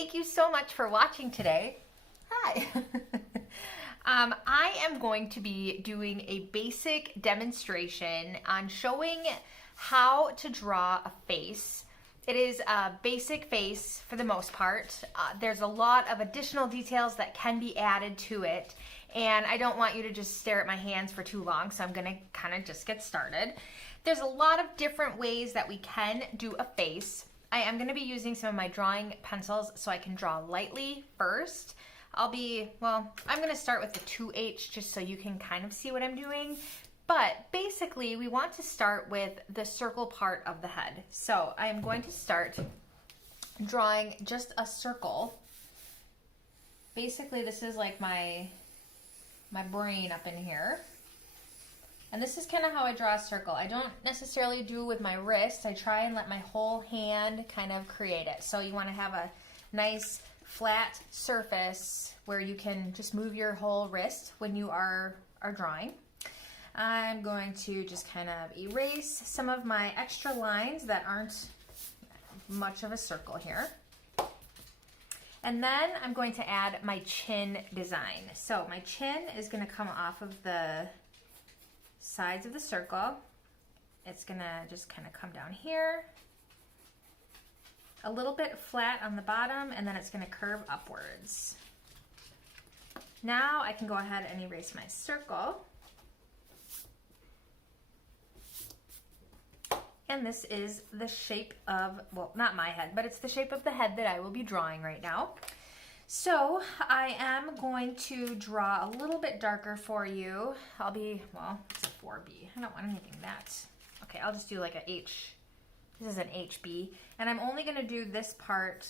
Thank you so much for watching today. Hi. I am going to be doing a basic demonstration on showing how to draw a face. It is a basic face for the most part. There's a lot of additional details that can be added to it, and I don't want you to just stare at my hands for too long, so I'm going to kind of just get started. There's a lot of different ways that we can do a face. I am going to be using some of my drawing pencils so I can draw lightly first. I'm going to start with the 2H just so you can kind of see what I'm doing. But basically, we want to start with the circle part of the head. So I am going to start drawing just a circle. Basically, this is like my brain up in here. And this is kind of how I draw a circle. I don't necessarily do with my wrist. I try and let my whole hand kind of create it. So you want to have a nice flat surface where you can just move your whole wrist when you are drawing. I'm going to just kind of erase some of my extra lines that aren't much of a circle here. And then I'm going to add my chin design. So my chin is going to come off of the sides of the circle. It's going to just kind of come down here, a little bit flat on the bottom, and then it's going to curve upwards. Now I can go ahead and erase my circle. And this is the shape of, well, not my head, but it's the shape of the head that I will be drawing right now. So I am going to draw a little bit darker for you. It's a 4B. I don't want anything that. Okay, I'll just do like a H. This is an HB. And I'm only going to do this part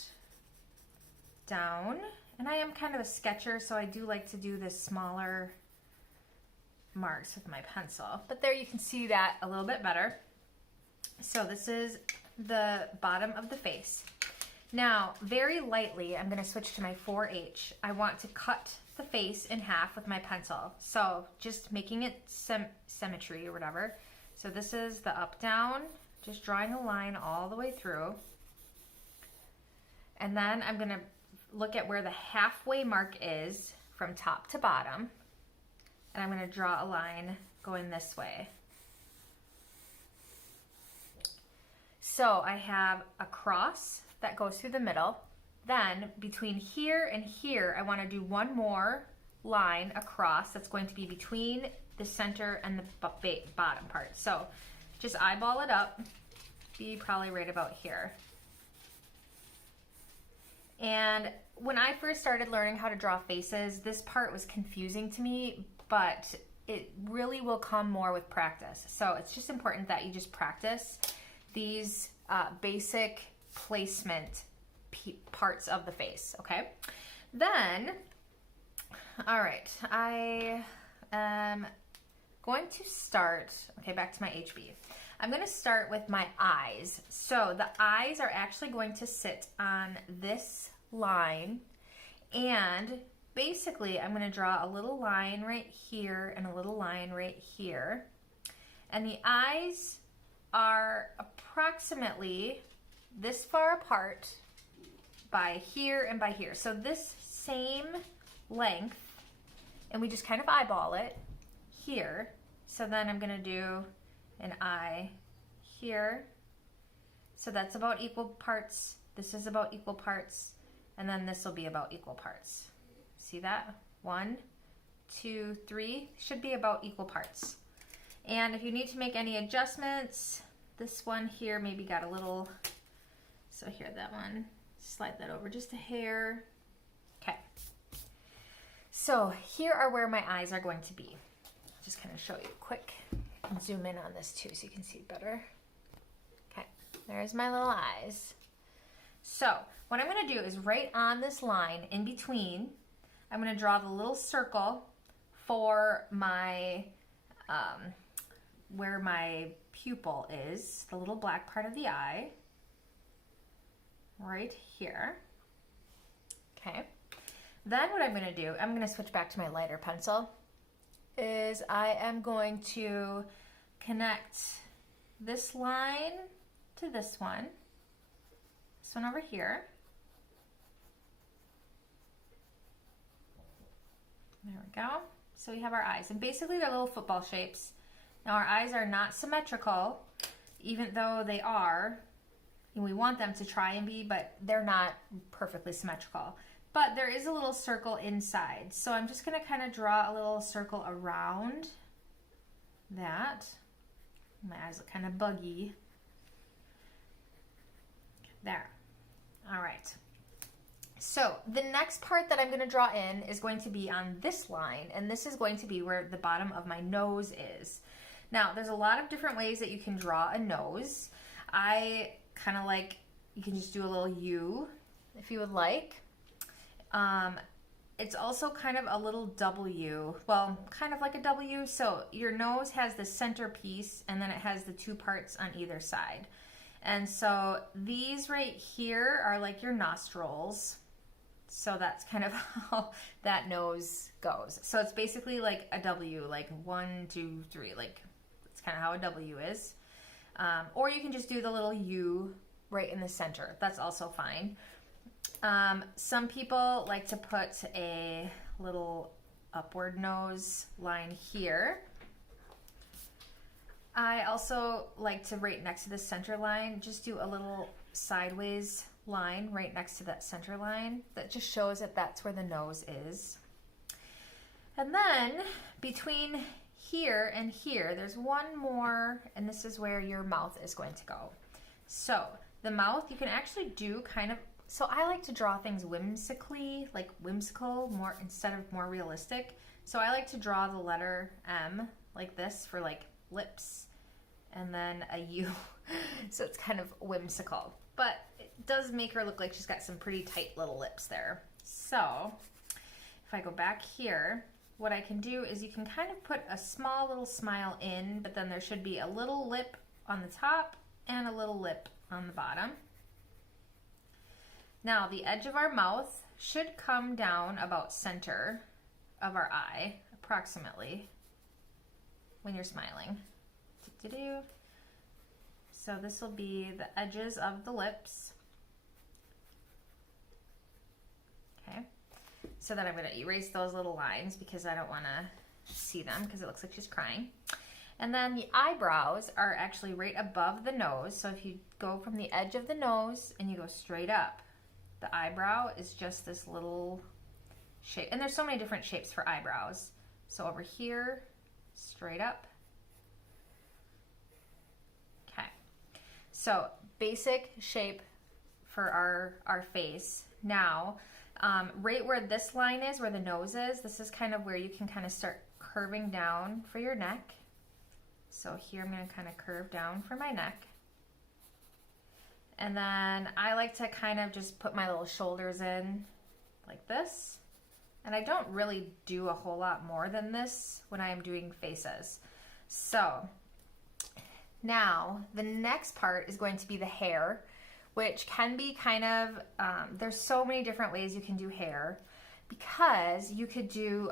down. And I am kind of a sketcher, so I do like to do this smaller marks with my pencil. But there you can see that a little bit better. So this is the bottom of the face. Now, very lightly, I'm going to switch to my 4H. I want to cut the face in half with my pencil. So just making it symmetry or whatever. So this is the up down, just drawing a line all the way through. And then I'm going to look at where the halfway mark is from top to bottom. And I'm going to draw a line going this way. So I have a cross that goes through the middle. Then between here and here, I want to do one more line across that's going to be between the center and the bottom part. So just eyeball it up, be probably right about here. And when I first started learning how to draw faces, this part was confusing to me, but it really will come more with practice. So it's just important that you just practice these basic placement parts of the face, okay? Then, all right, I am going to start, okay, back to my HB. I'm going to start with my eyes. So the eyes are actually going to sit on this line, and basically I'm going to draw a little line right here and a little line right here, and the eyes are approximately this far apart by here and by here. So this same length, and we just kind of eyeball it here. So then I'm going to do an eye here. So that's about equal parts. This is about equal parts. And then this will be about equal parts. See that? 1, 2, 3 should be about equal parts. And if you need to make any adjustments, this one here maybe got a little, so here, that one, slide that over just a hair. Okay. So here are where my eyes are going to be. I'll just kind of show you quick and zoom in on this too so you can see better. Okay, there's my little eyes. So what I'm going to do is right on this line in between, I'm going to draw the little circle for my where my pupil is, the little black part of the eye, right here. Okay. Then what I'm going to do, I'm going to switch back to my lighter pencil, is I am going to connect this line to this one over here. There we go. So we have our eyes, and basically they're little football shapes. Now our eyes are not symmetrical, even though they are, and we want them to try and be, but they're not perfectly symmetrical. But there is a little circle inside. So I'm just gonna kind of draw a little circle around that. My eyes look kind of buggy. There. All right. So the next part that I'm going to draw in is going to be on this line, and this is going to be where the bottom of my nose is. Now, there's a lot of different ways that you can draw a nose. I kind of like, you can just do a little U if you would like. It's also kind of a little W, well, kind of like a W. So your nose has the center piece, and then it has the two parts on either side. And so these right here are like your nostrils. So that's kind of how that nose goes. So it's basically like a W, like 1, 2, 3, like it's kind of how a W is. Or you can just do the little U right in the center. That's also fine. Some people like to put a little upward nose line here. I also like to, right next to the center line, just do a little sideways line right next to that center line. That just shows that that's where the nose is. And then between here and here, there's one more, and this is where your mouth is going to go. So the mouth, you can actually do kind of, so I like to draw things whimsically, like whimsical, more instead of more realistic. So I like to draw the letter M like this for like lips, and then a U. So it's kind of whimsical, but it does make her look like she's got some pretty tight little lips there. So if I go back here, what I can do is you can kind of put a small little smile in, but then there should be a little lip on the top and a little lip on the bottom. Now the edge of our mouth should come down about center of our eye, approximately, when you're smiling. So this will be the edges of the lips. Okay, so then I'm going to erase those little lines because I don't want to see them because it looks like she's crying. And then the eyebrows are actually right above the nose. So if you go from the edge of the nose and you go straight up, the eyebrow is just this little shape. And there's so many different shapes for eyebrows. So over here, straight up. Okay. So basic shape for our face. Now, right where this line is, where the nose is, this is kind of where you can kind of start curving down for your neck. So here I'm going to kind of curve down for my neck. And then I like to kind of just put my little shoulders in like this. And I don't really do a whole lot more than this when I am doing faces. So now the next part is going to be the hair, which can be kind of, there's so many different ways you can do hair, because you could do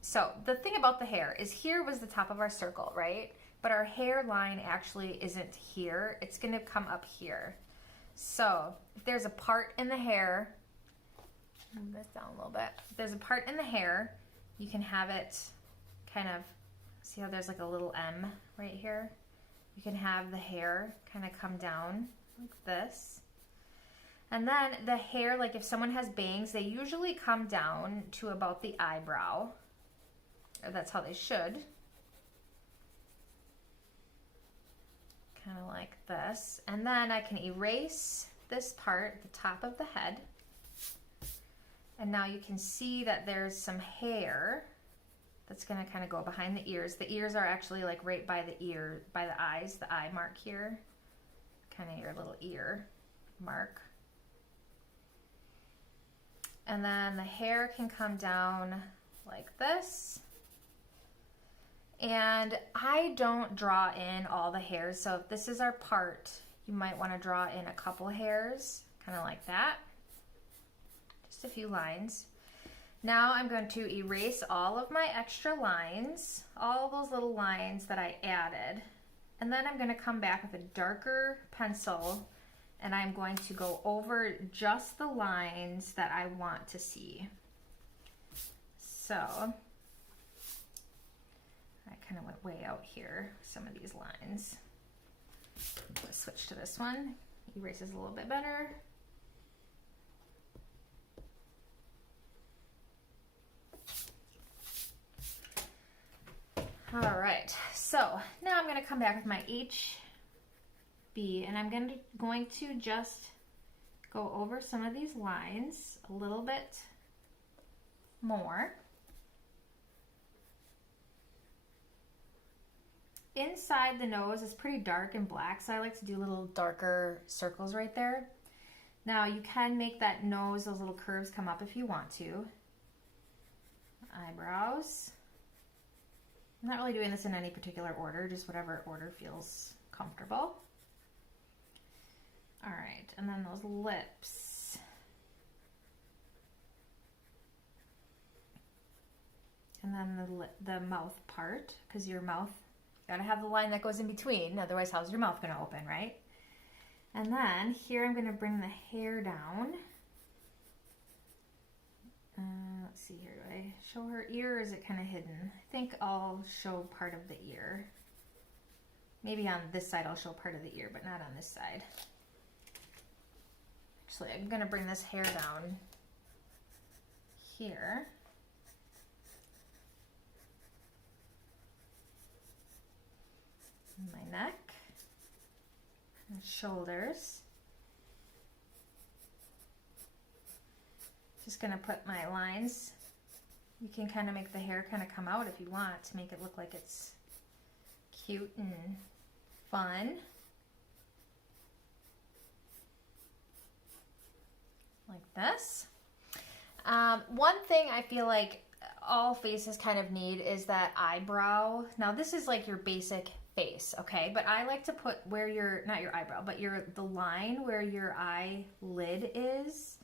so the thing about the hair is here was the top of our circle, right? But our hairline actually isn't here. It's gonna come up here. So if there's a part in the hair, move this down a little bit. If there's a part in the hair, you can have it kind of, see how there's like a little M right here? You can have the hair kind of come down like this. And then the hair, like if someone has bangs, they usually come down to about the eyebrow. Or that's how they should. Kind of like this. And then I can erase this part, the top of the head. And now you can see that there's some hair that's going to kind of go behind the ears. The ears are actually like right by the ear, by the eyes, the eye mark here. Kind of your little ear mark. And then the hair can come down like this. And I don't draw in all the hairs. So if this is our part, you might want to draw in a couple hairs, kind of like that. Just a few lines. Now I'm going to erase all of my extra lines, all those little lines that I added. And then I'm going to come back with a darker pencil, and I'm going to go over just the lines that I want to see. So I kind of went way out here, some of these lines. Let's switch to this one. Erases a little bit better. All right, so now I'm going to come back with my HB, and I'm going to just go over some of these lines a little bit more. Inside the nose is pretty dark and black, so I like to do little darker circles right there. Now you can make that nose, those little curves come up if you want to. Eyebrows. I'm not really doing this in any particular order, just whatever order feels comfortable. All right, and then those lips. And then the mouth part, because your mouth, you gotta have the line that goes in between, otherwise how's your mouth gonna open, right? And then here I'm gonna bring the hair down. Let's see here, do I show her ear or is it kind of hidden? I think I'll show part of the ear. Maybe on this side I'll show part of the ear, but not on this side. Actually, I'm gonna bring this hair down here. My neck, and shoulders. Just gonna put my lines. You can kind of make the hair kind of come out if you want to make it look like it's cute and fun. Like this. One thing I feel like all faces kind of need is that eyebrow. Now this is like your basic face, okay? But I like to put where your, not your eyebrow, but the line where your eyelid is.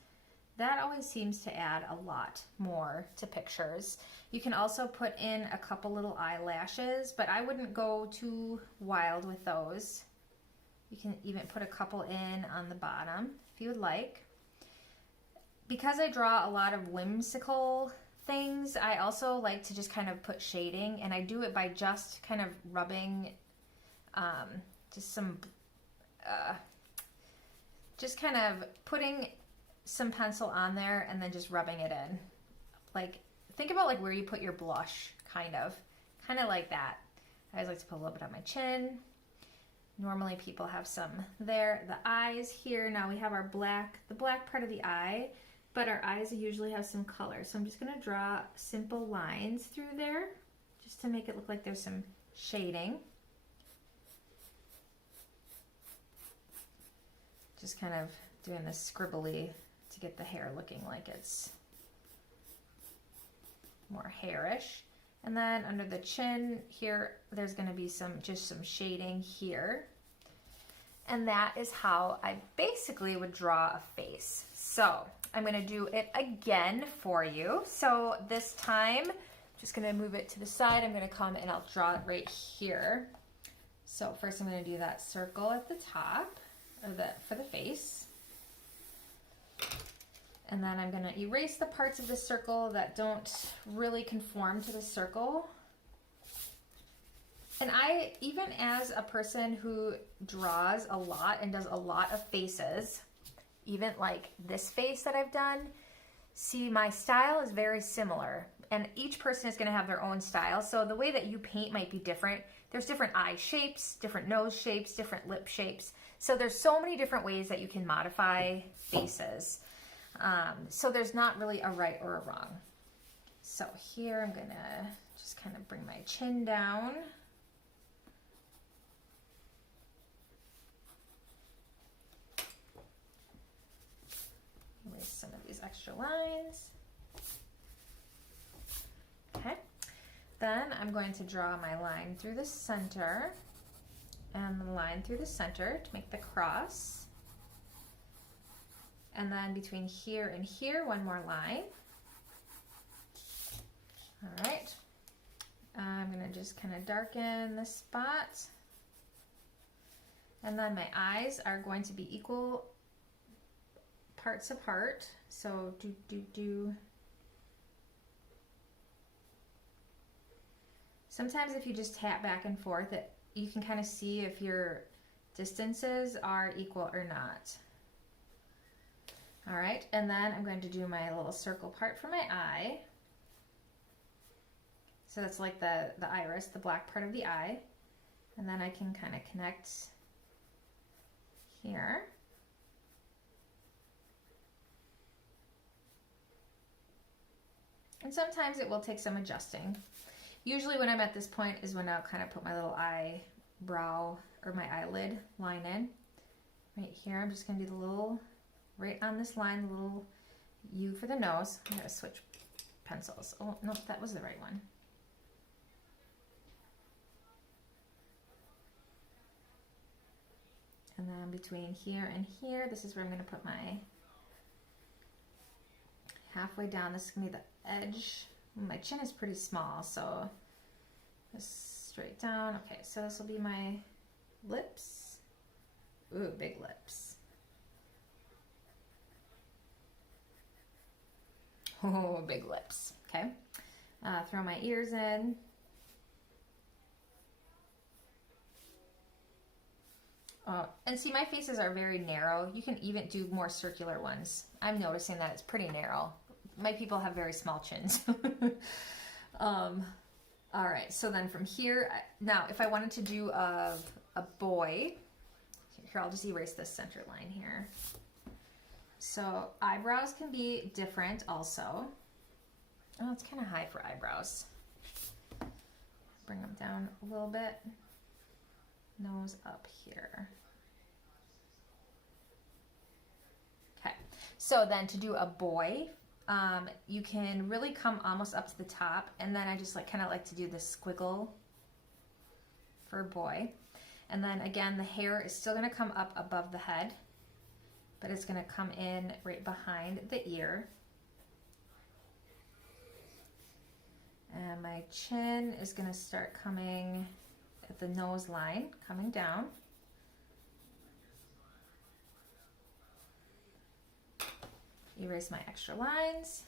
That always seems to add a lot more to pictures. You can also put in a couple little eyelashes, but I wouldn't go too wild with those. You can even put a couple in on the bottom if you would like. Because I draw a lot of whimsical things, I also like to just kind of put shading, and I do it by just kind of rubbing just kind of putting some pencil on there and then just rubbing it in. Like, think about like where you put your blush, kind of like that. I always like to put a little bit on my chin. Normally people have some there. The eyes here, now we have our the black part of the eye, but our eyes usually have some color. So I'm just gonna draw simple lines through there just to make it look like there's some shading. Just kind of doing this scribbly to get the hair looking like it's more hairish. And then under the chin here, there's gonna be just some shading here. And that is how I basically would draw a face. So I'm gonna do it again for you. So this time, I'm just gonna move it to the side. I'm gonna come and I'll draw it right here. So first I'm gonna do that circle at the top for the face. And then I'm gonna erase the parts of the circle that don't really conform to the circle. And I, even as a person who draws a lot and does a lot of faces, even like this face that I've done, see, my style is very similar. And each person is gonna have their own style. So the way that you paint might be different. There's different eye shapes, different nose shapes, different lip shapes. So there's so many different ways that you can modify faces. So there's not really a right or a wrong. So here I'm gonna just kind of bring my chin down. Erase some of these extra lines. Okay. Then I'm going to draw my line through the center and the line through the center to make the cross. And then between here and here, one more line. All right. I'm gonna just kind of darken this spot. And then my eyes are going to be equal parts apart. So do. Sometimes if you just tap back and forth, you can kind of see if your distances are equal or not. All right, and then I'm going to do my little circle part for my eye. So that's like the iris, the black part of the eye. And then I can kind of connect here. And sometimes it will take some adjusting. Usually when I'm at this point is when I'll kind of put my little eyebrow or my eyelid line in. Right here, I'm just gonna do the little, right on this line, the little U for the nose. I'm gonna switch pencils. Oh, no, that was the right one. And then between here and here, this is where I'm gonna put my halfway down. This is gonna be the edge. My chin is pretty small, so just straight down. Okay, so this will be my lips. Ooh, big lips. Oh, big lips. Okay. Throw my ears in. And see, my faces are very narrow. You can even do more circular ones. I'm noticing that it's pretty narrow. My people have very small chins. All right, so then from here, now if I wanted to do a boy, here, I'll just erase this center line here. So eyebrows can be different also. Oh, it's kind of high for eyebrows. Bring them down a little bit. Nose up here. Okay, so then to do a boy, you can really come almost up to the top, and then I just kind of like to do this squiggle for a boy. And then again, the hair is still gonna come up above the head, but it's gonna come in right behind the ear. And my chin is gonna start coming at the nose line, coming down. Erase my extra lines.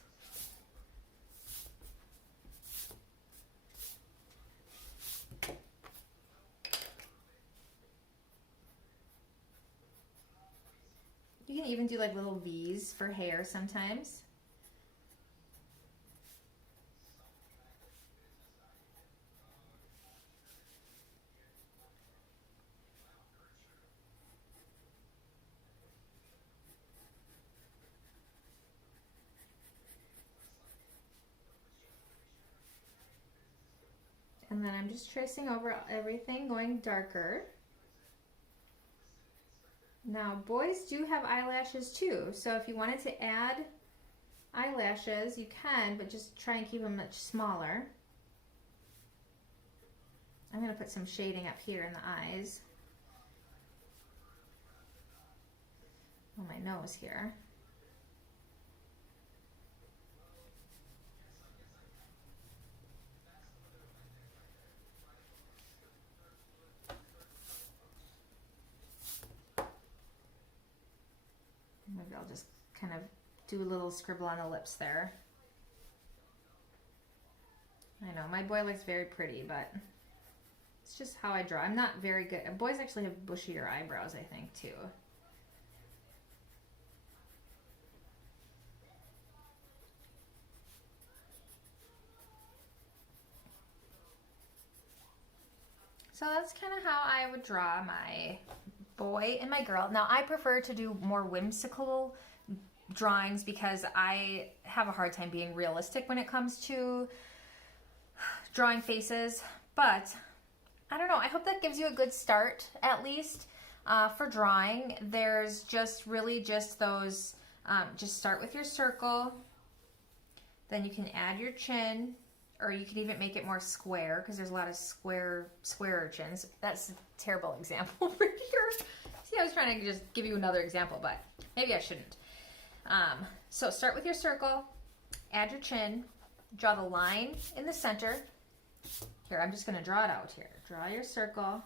You can even do like little V's for hair sometimes. And then I'm just tracing over everything, going darker. Now, boys do have eyelashes too, so if you wanted to add eyelashes, you can, but just try and keep them much smaller. I'm going to put some shading up here in the eyes. On my nose here. Maybe I'll just kind of do a little scribble on the lips there. I know, my boy looks very pretty, but it's just how I draw. I'm not very good. Boys actually have bushier eyebrows, I think, too. So that's kind of how I would draw my boy and my girl. Now, I prefer to do more whimsical drawings because I have a hard time being realistic when it comes to drawing faces, but I don't know. I hope that gives you a good start, at least, for drawing. There's just really just those, just start with your circle, then you can add your chin, or you can even make it more square because there's a lot of squarer chins. That's a terrible example for here. See, I was trying to just give you another example, but maybe I shouldn't. So start with your circle, add your chin, draw the line in the center. Here, I'm just going to draw it out here. Draw your circle.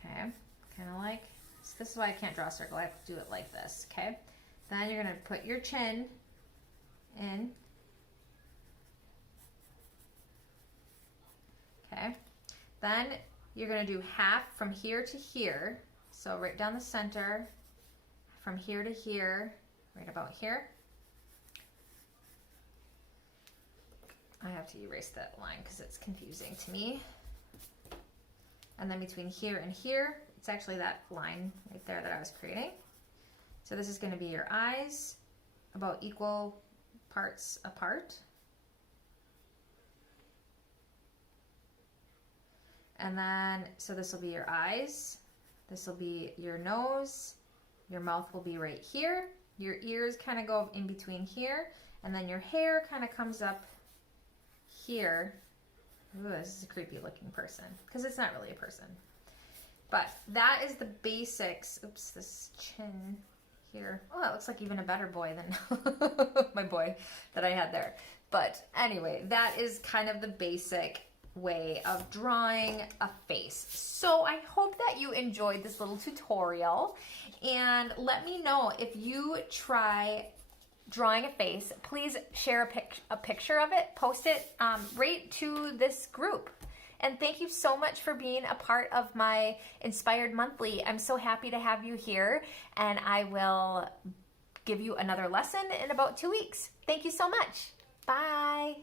Okay, kind of like, so this is why I can't draw a circle. I have to do it like this, okay? Then you're going to put your chin in, Okay, then you're gonna do half from here to here. So right down the center, from here to here, right about here. I have to erase that line because it's confusing to me. And then between here and here, it's actually that line right there that I was creating. So this is going to be your eyes, about equal parts apart. And then, so this will be your eyes, this will be your nose, your mouth will be right here, your ears kind of go in between here, and then your hair kind of comes up here. Ooh, this is a creepy looking person, because it's not really a person. But that is the basics. Oops, this chin here. Oh, that looks like even a better boy than my boy that I had there. But anyway, that is kind of the basic way of drawing a face. So I hope that you enjoyed this little tutorial, and let me know if you try drawing a face. Please share a picture of it, post it right to this group. And thank you so much for being a part of my Inspired Monthly. I'm so happy to have you here, and I will give you another lesson in about 2 weeks. Thank you so much. Bye.